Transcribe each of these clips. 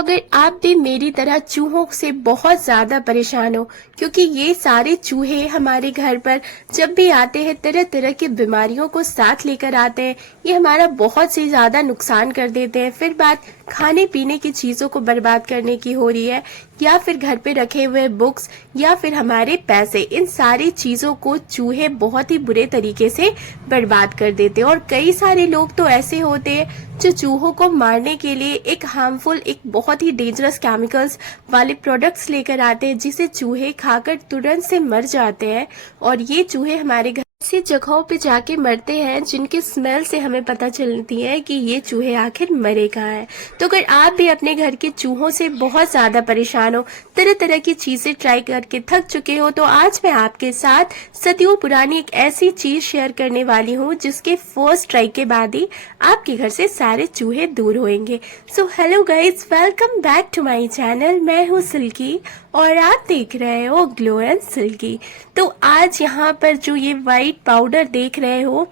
अगर आप भी मेरी तरह चूहों से बहुत ज़्यादा परेशान हो, क्योंकि ये सारे चूहे हमारे घर पर जब भी आते हैं तरह तरह की बीमारियों को साथ लेकर आते हैं। ये हमारा बहुत से ज़्यादा नुकसान कर देते हैं। फिर बात खाने पीने की चीज़ों को बर्बाद करने की हो रही है, या फिर घर पे रखे हुए बुक्स, या फिर हमारे पैसे, इन सारी चीज़ों को चूहे बहुत ही बुरे तरीके से बर्बाद कर देते हैं। और कई सारे लोग तो ऐसे होते हैं जो चूहों को मारने के लिए एक हार्मफुल, एक बहुत ही डेंजरस केमिकल्स वाले प्रोडक्ट्स लेकर आते हैं, जिसे चूहे खाकर तुरंत से मर जाते हैं। और ये चूहे हमारे घर ऐसी जगहों पे जाके मरते हैं जिनके स्मेल से हमें पता चलती है कि ये चूहे आखिर मरे कहाँ हैं। तो अगर आप भी अपने घर के चूहों से बहुत ज़्यादा परेशान हो, तरह तरह की चीज़ें ट्राई करके थक चुके हो, तो आज मैं आपके साथ सदियों पुरानी एक ऐसी चीज़ शेयर करने वाली हूँ जिसके फर्स्ट ट्राई के बाद ही आपके घर से सारे चूहे दूर होंगे। So hello guys, welcome back to my channel. मैं हूँ सिल्की और आप देख रहे हो ग्लो एंड सिल्की। तो आज यहाँ पर जो ये वाइट पाउडर देख रहे हो,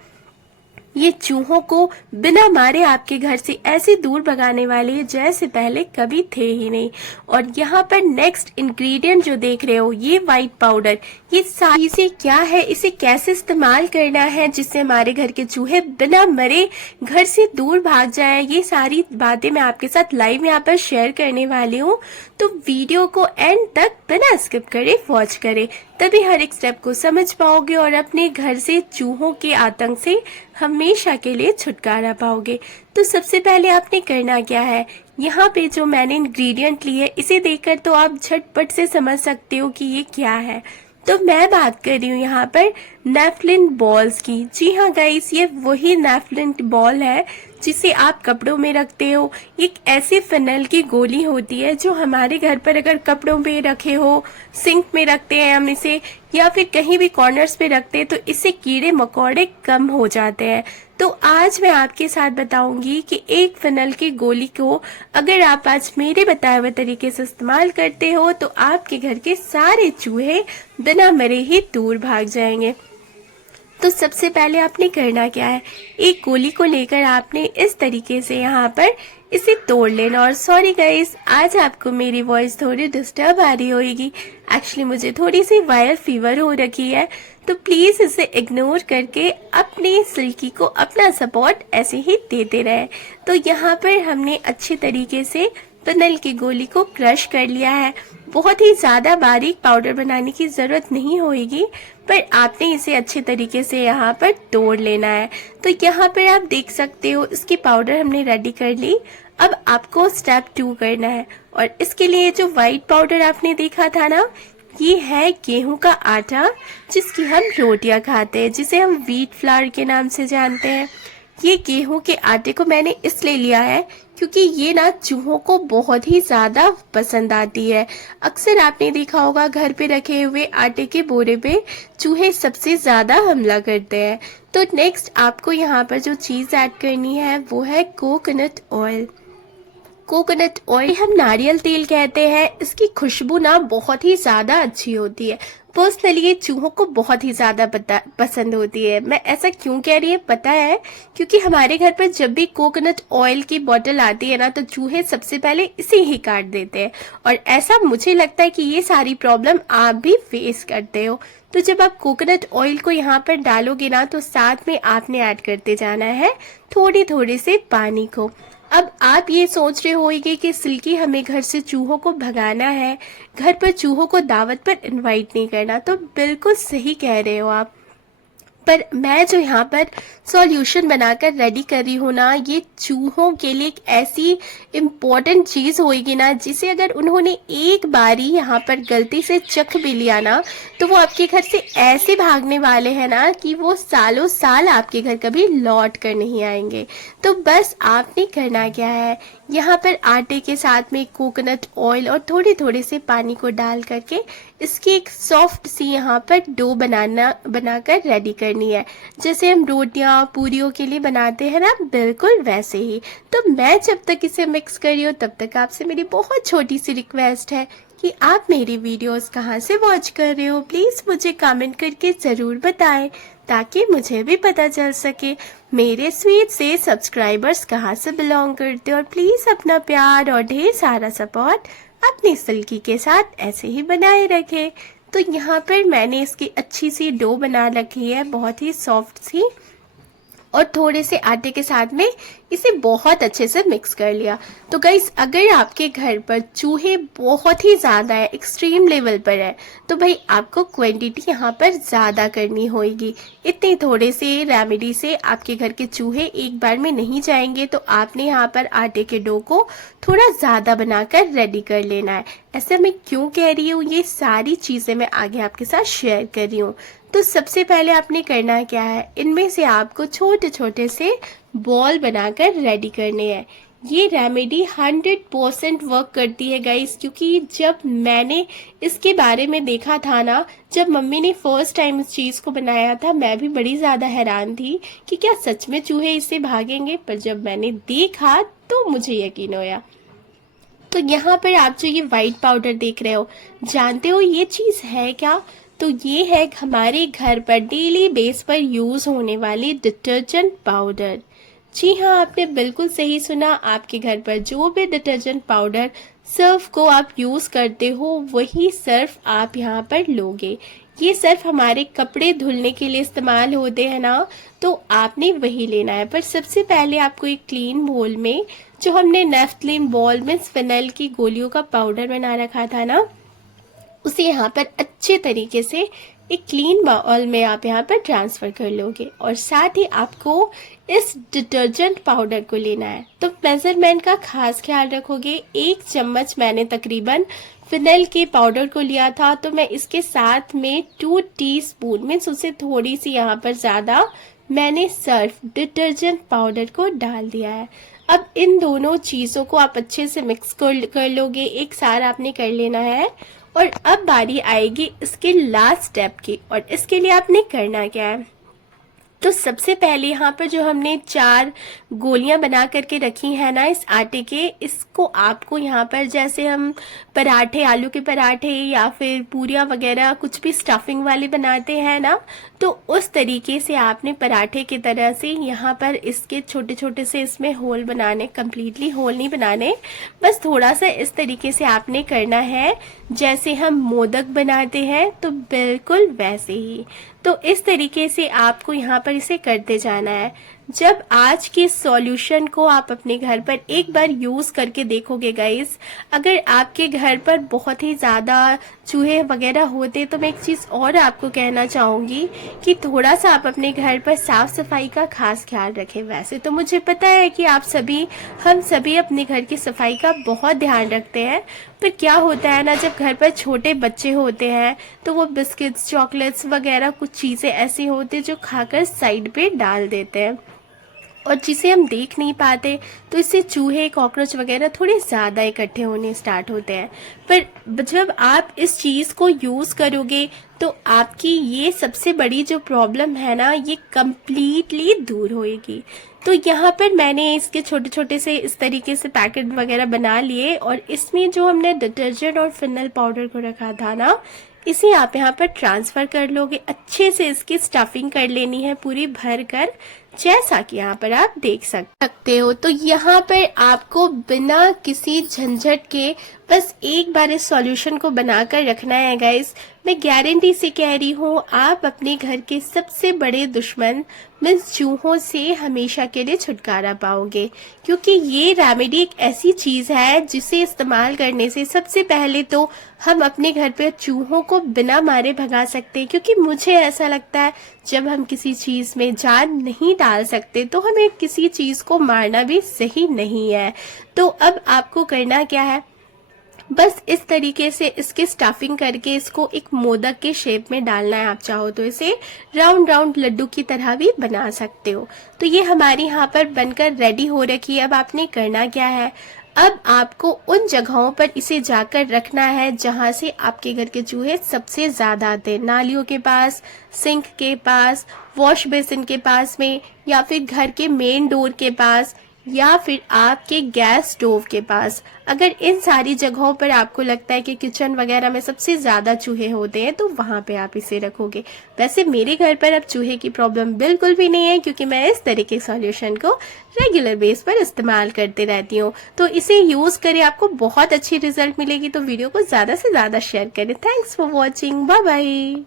ये चूहों को बिना मारे आपके घर से ऐसे दूर भगाने वाले हैं जैसे पहले कभी थे ही नहीं। और यहाँ पर नेक्स्ट इंग्रेडिएंट जो देख रहे हो, ये वाइट पाउडर, ये सारी चीजें क्या है, इसे कैसे इस्तेमाल करना है जिससे हमारे घर के चूहे बिना मरे घर से दूर भाग जाए, ये सारी बातें मैं आपके साथ लाइव यहाँ पर शेयर करने वाली हूँ। तो वीडियो को एंड तक बिना स्किप करे वॉच करें, तभी हर एक स्टेप को समझ पाओगे और अपने घर से चूहों के आतंक से हमेशा के लिए छुटकारा पाओगे। तो सबसे पहले आपने करना क्या है, यहाँ पे जो मैंने इंग्रेडिएंट लिए, इसे देखकर तो आप झटपट से समझ सकते हो कि ये क्या है। तो मैं बात कर रही हूँ यहाँ पर नेफ्लिन बॉल्स की। जी हाँ गाइस, ये वही नेफ्लिन बॉल है जिसे आप कपड़ों में रखते हो। एक ऐसी फिनाइल की गोली होती है जो हमारे घर पर अगर कपड़ों पे रखे हो, सिंक में रखते हैं हम इसे, या फिर कहीं भी कॉर्नर्स पे रखते हैं, तो इससे कीड़े मकोड़े कम हो जाते हैं। तो आज मैं आपके साथ बताऊंगी कि एक फिनाइल की गोली को अगर आप आज मेरे बताए हुए तरीके से इस्तेमाल करते हो तो आपके घर के सारे चूहे बिना मरे ही दूर भाग जाएंगे। तो सबसे पहले आपने करना क्या है, एक गोली को लेकर आपने इस तरीके से यहाँ पर इसे तोड़ लेना। और सॉरी गाइस, आज आपको मेरी वॉइस थोड़ी डिस्टर्ब आ रही होगी। एक्चुअली मुझे थोड़ी सी वायरल फीवर हो रखी है, तो प्लीज इसे इग्नोर करके अपनी सिल्की को अपना सपोर्ट ऐसे ही देते रहे। तो यहाँ पर हमने अच्छे तरीके से फिनाइल की गोली को क्रश कर लिया है। बहुत ही ज्यादा बारीक पाउडर बनाने की जरूरत नहीं होगी, पर आपने इसे अच्छे तरीके से यहाँ पर तोड़ लेना है। तो यहाँ पर आप देख सकते हो इसकी पाउडर हमने रेडी कर ली। अब आपको स्टेप 2 करना है, और इसके लिए जो व्हाइट पाउडर आपने देखा था ना, ये है गेहूं का आटा जिसकी हम रोटियां खाते हैं, जिसे हम व्हीट फ्लावर के नाम से जानते हैं। ये गेहूं के आटे को मैंने इसलिए लिया है क्योंकि ये ना चूहों को बहुत ही ज्यादा पसंद आती है। अक्सर आपने देखा होगा घर पे रखे हुए आटे के बोरे पे चूहे सबसे ज्यादा हमला करते हैं। तो नेक्स्ट आपको यहाँ पर जो चीज ऐड करनी है वो है कोकोनट ऑयल। कोकोनट ऑयल हम नारियल तेल कहते हैं। इसकी खुशबू ना बहुत ही ज्यादा अच्छी होती है। पर्सनली ये चूहों को बहुत ही ज्यादा पसंद होती है। मैं ऐसा क्यों कह रही है पता है, क्योंकि हमारे घर पर जब भी कोकोनट ऑयल की बोतल आती है ना, तो चूहे सबसे पहले इसे ही काट देते हैं। और ऐसा मुझे लगता है कि ये सारी प्रॉब्लम आप भी फेस करते हो। तो जब आप कोकोनट ऑयल को यहाँ पर डालोगे ना, तो साथ में आपने ऐड करते जाना है थोड़ी थोड़ी से पानी को। अब आप ये सोच रहे होंगे कि सिल्की हमें घर से चूहों को भगाना है, घर पर चूहों को दावत पर इनवाइट नहीं करना। तो बिल्कुल सही कह रहे हो आप, पर मैं जो यहाँ पर सॉल्यूशन बनाकर रेडी कर रही हूँ ना, ये चूहों के लिए एक ऐसी इम्पोर्टेंट चीज़ होगी ना, जिसे अगर उन्होंने एक बारी यहाँ पर गलती से चख भी लिया ना, तो वो आपके घर से ऐसे भागने वाले हैं ना कि वो सालों साल आपके घर कभी लौट कर नहीं आएंगे। तो बस आपने करना क्या है, यहाँ पर आटे के साथ में कोकोनट ऑयल और थोड़े थोड़े से पानी को डाल करके इसकी एक सॉफ्ट सी यहाँ पर डो बनाकर रेडी करनी है, जैसे हम रोटियां पूरियों के लिए बनाते हैं ना, बिल्कुल वैसे ही। तो मैं जब तक इसे मिक्स कर रही हूँ तब तक आपसे मेरी बहुत छोटी सी रिक्वेस्ट है कि आप मेरी वीडियोस कहाँ से वॉच कर रहे हो, प्लीज मुझे कमेंट करके जरूर बताएं ताकि मुझे भी पता चल सके। मेरे स्वीट से सब्सक्राइबर्स कहाँ से बिलोंग करते हो, और प्लीज़ अपना प्यार और ढेर सारा सपोर्ट अपनी सिल्की के साथ ऐसे ही बनाए रखें। तो यहाँ पर मैंने इसकी अच्छी सी डो बना रखी है, बहुत ही सॉफ्ट सी, और थोड़े से आटे के साथ में इसे बहुत अच्छे से मिक्स कर लिया। तो गाइस, अगर आपके घर पर चूहे बहुत ही ज़्यादा है, एक्सट्रीम लेवल पर है, तो भाई आपको क्वांटिटी यहाँ पर ज़्यादा करनी होगी। इतने थोड़े से रेमेडी से आपके घर के चूहे एक बार में नहीं जाएंगे। तो आपने यहाँ पर आटे के डो को थोड़ा ज़्यादा बनाकर रेडी कर लेना है। ऐसा मैं क्यों कह रही हूँ, ये सारी चीज़ें मैं आगे आपके साथ शेयर कर रही हूँ। तो सबसे पहले आपने करना क्या है, इनमें से आपको छोटे छोटे से बॉल बनाकर रेडी करने हैं। ये रेमेडी 100% वर्क करती है गाइस, क्योंकि जब मैंने इसके बारे में देखा था ना, जब मम्मी ने फर्स्ट टाइम इस चीज़ को बनाया था, मैं भी बड़ी ज़्यादा हैरान थी कि क्या सच में चूहे इससे भागेंगे। पर जब मैंने देखा तो मुझे यकीन होया। तो यहाँ पर आप जो ये वाइट पाउडर देख रहे हो, जानते हो ये चीज़ है क्या? तो ये है हमारे घर पर डेली बेस पर यूज़ होने वाली डिटर्जेंट पाउडर। जी हाँ, आपने बिल्कुल सही सुना। आपके घर पर जो भी डिटर्जेंट पाउडर सर्फ को आप यूज़ करते हो, वही सर्फ आप यहाँ पर लोगे। ये सर्फ हमारे कपड़े धुलने के लिए इस्तेमाल होते हैं ना, तो आपने वही लेना है। पर सबसे पहले आपको एक क्लीन बोल में, जो हमने नेफ्थलीन बॉल में फिनाइल की गोलियों का पाउडर बना रखा था ना, उसे यहाँ पर अच्छे तरीके से एक क्लीन बाउल में आप यहाँ पर ट्रांसफ़र कर लोगे। और साथ ही आपको इस डिटर्जेंट पाउडर को लेना है। तो मेजरमेंट का खास ख्याल रखोगे। 1 चम्मच मैंने तकरीबन फिनाइल के पाउडर को लिया था, तो मैं इसके साथ में 2 टीस्पून में उससे थोड़ी सी यहाँ पर ज़्यादा मैंने सर्फ डिटर्जेंट पाउडर को डाल दिया है। अब इन दोनों चीज़ों को आप अच्छे से मिक्स कर लोगे, एक साथ आपने कर लेना है। और अब बारी आएगी इसके लास्ट स्टेप की, और इसके लिए आपने करना क्या है। तो सबसे पहले यहाँ पर जो हमने 4 गोलियां बना करके रखी है ना इस आटे के, इसको आपको यहाँ पर जैसे हम पराठे, आलू के पराठे या फिर पूरियाँ वगैरह कुछ भी स्टफिंग वाले बनाते हैं ना, तो उस तरीके से आपने पराठे की तरह से यहाँ पर इसके छोटे छोटे से इसमें होल बनाने, कम्प्लीटली होल नहीं बनाने, बस थोड़ा सा इस तरीके से आपने करना है जैसे हम मोदक बनाते हैं, तो बिल्कुल वैसे ही। तो इस तरीके से आपको यहाँ पर इसे करते जाना है। जब आज के सॉल्यूशन को आप अपने घर पर एक बार यूज़ करके देखोगे गाइस, अगर आपके घर पर बहुत ही ज़्यादा चूहे वगैरह होते, तो मैं एक चीज़ और आपको कहना चाहूँगी कि थोड़ा सा आप अपने घर पर साफ़ सफाई का खास ख्याल रखें। वैसे तो मुझे पता है कि हम सभी अपने घर की सफाई का बहुत ध्यान रखते हैं, पर क्या होता है ना, जब घर पर छोटे बच्चे होते हैं तो वो बिस्किट्स, चॉकलेट्स वगैरह कुछ चीज़ें ऐसी होती हैं जो खाकर साइड पे डाल देते हैं, और जिसे हम देख नहीं पाते, तो इससे चूहे, कॉकरोच वगैरह थोड़े ज़्यादा इकट्ठे होने स्टार्ट होते हैं। पर जब आप इस चीज़ को यूज़ करोगे, तो आपकी ये सबसे बड़ी जो प्रॉब्लम है ना, ये कम्प्लीटली दूर होएगी। तो यहाँ पर मैंने इसके छोटे छोटे से इस तरीके से पैकेट वगैरह बना लिए, और इसमें जो हमने डिटर्जेंट और फिनाइल पाउडर को रखा था ना, इसे आप यहाँ पर ट्रांसफ़र कर लोगे। अच्छे से इसकी स्टफिंग कर लेनी है पूरी भर कर, जैसा कि यहाँ पर आप देख सकते हो। तो यहाँ पर आपको बिना किसी झंझट के बस एक बार इस सॉल्यूशन को बनाकर रखना है गाइस। मैं गारंटी से कह रही हूँ, आप अपने घर के सबसे बड़े दुश्मन मीन्स चूहों से हमेशा के लिए छुटकारा पाओगे, क्योंकि ये रेमेडी एक ऐसी चीज़ है जिसे इस्तेमाल करने से सबसे पहले तो हम अपने घर पे चूहों को बिना मारे भगा सकते हैं। क्योंकि मुझे ऐसा लगता है, जब हम किसी चीज़ में जान नहीं डाल सकते, तो हमें किसी चीज़ को मारना भी सही नहीं है। तो अब आपको करना क्या है, बस इस तरीके से इसकी स्टफिंग करके इसको एक मोदक के शेप में डालना है। आप चाहो तो इसे राउंड राउंड लड्डू की तरह भी बना सकते हो। तो ये हमारी यहाँ पर बनकर रेडी हो रखी है। अब आपने करना क्या है, अब आपको उन जगहों पर इसे जाकर रखना है जहाँ से आपके घर के चूहे सबसे ज़्यादा आते हैं। नालियों के पास, सिंक के पास, वॉश बेसिन के पास में, या फिर घर के मेन डोर के पास, या फिर आपके गैस स्टोव के पास। अगर इन सारी जगहों पर आपको लगता है कि किचन वगैरह में सबसे ज़्यादा चूहे होते हैं तो वहाँ पे आप इसे रखोगे। वैसे मेरे घर पर अब चूहे की प्रॉब्लम बिल्कुल भी नहीं है, क्योंकि मैं इस तरह के सॉल्यूशन को रेगुलर बेस पर इस्तेमाल करते रहती हूँ। तो इसे यूज़ करें, आपको बहुत अच्छी रिजल्ट मिलेगी। तो वीडियो को ज़्यादा से ज़्यादा शेयर करें। Thanks for watching, bye bye.